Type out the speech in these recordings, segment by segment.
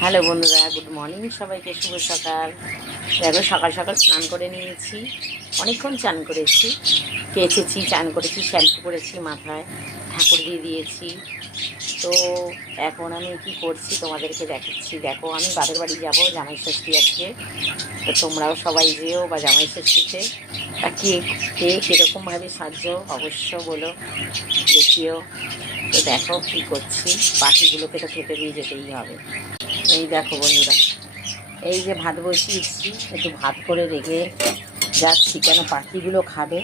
Hello বন্ধুরা, good morning সবাইকে, শুভ সকাল। দেখো সকাল সকাল স্নান করে নিয়েছি, অনেকক্ষণ চান করেছি, কেচেছি, চান করেছি, শ্যাম্পু করেছি, মাথায় ঠাকুর দিয়ে দিয়েছি। তো এখন আমি কি করছি তোমাদেরকে দেখাচ্ছি। দেখো আমি বাপের বাড়ি যাবো, জামাই ষষ্ঠী আজকে। তো তোমরাও সবাই যেও বা জামাই ষষ্ঠীতে, তা কে কে কীরকমভাবে সাজো অবশ্য বলো, দেখিও। তো দেখো কী করছি, পাখিগুলোকে তো খেতে দিয়ে যেতেই হবে। এই দেখো বন্ধুরা, এই যে ভাত বসিয়েছি, একটু ভাত করে রেখে যাচ্ছি, কেন পাখিগুলো খাবে।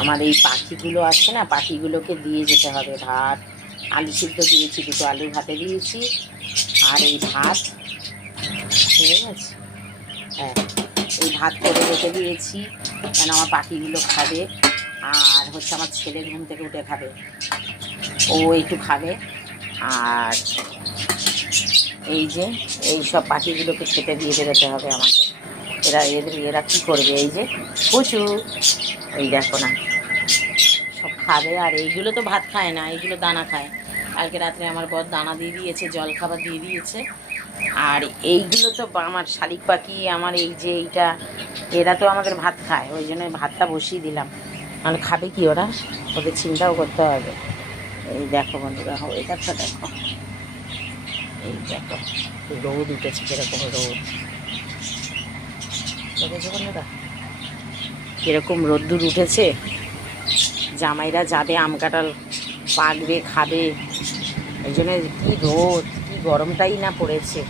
আমার এই পাখিগুলো আছে না, পাখিগুলোকে দিয়ে যেতে হবে ভাত। আলু সিদ্ধ দিয়েছি, দুটো আলু ভাতে দিয়েছি, আর এই ভাত হয়ে গেছে। হ্যাঁ, এই ভাত করে রেখে দিয়েছি, কেন আমার পাখিগুলো খাবে। আর হচ্ছে আমার ছেলে ঘুম থেকে উঠে খাবে, ও একটু খাবে। আর এই যে এই সব পাখিগুলোকে খেতে দিয়ে বেরোতে হবে আমাকে। এরা কী করবে, এই যে কচু, এই দেখো না, সব খাবে। আর এইগুলো তো ভাত খায় না, এইগুলো দানা খায়। কালকে রাত্রে আমার বর দানা দিয়ে দিয়েছে, জল খাবার দিয়ে দিয়েছে। আর এইগুলো তো আমার শালিক পাখি, আমার এই যে এইটা, এরা তো আমাদের ভাত খায়, ওই জন্য ভাতটা বসিয়ে দিলাম। নাহলে খাবে কি ওরা, ওদের চিন্তাও করতে হবে। এই দেখো বন্ধুরা, ওয়েদারটা দেখো, এই দেখো রোদ উঠেছে, কিরকম রোদ দেখেছো বন্ধুরা, কিরকম রোদ্দুর উঠেছে। জামাইরা যাবে, আম কাঁঠাল পাকবে, খাবে। এই জন্য কী রোদ, কী গরমটাই না পড়েছে।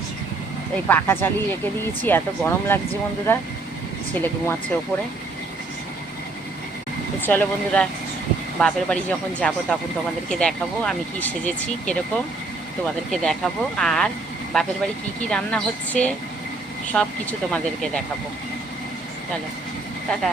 এই পাখা চালিয়ে রেখে দিয়েছি, এত গরম লাগছে বন্ধুরা। ছেলে ঘুমাচ্ছে ওপরে। তো চলো বন্ধুরা, বাপের বাড়ি যখন যাব তখন তোমাদেরকে দেখাবো আমি কি সেজেছি, কীরকম তোমাদেরকে দেখাবো। আর বাপের বাড়ি কী কী রান্না হচ্ছে সব কিছু তোমাদেরকে দেখাবো। চলো, টাটা।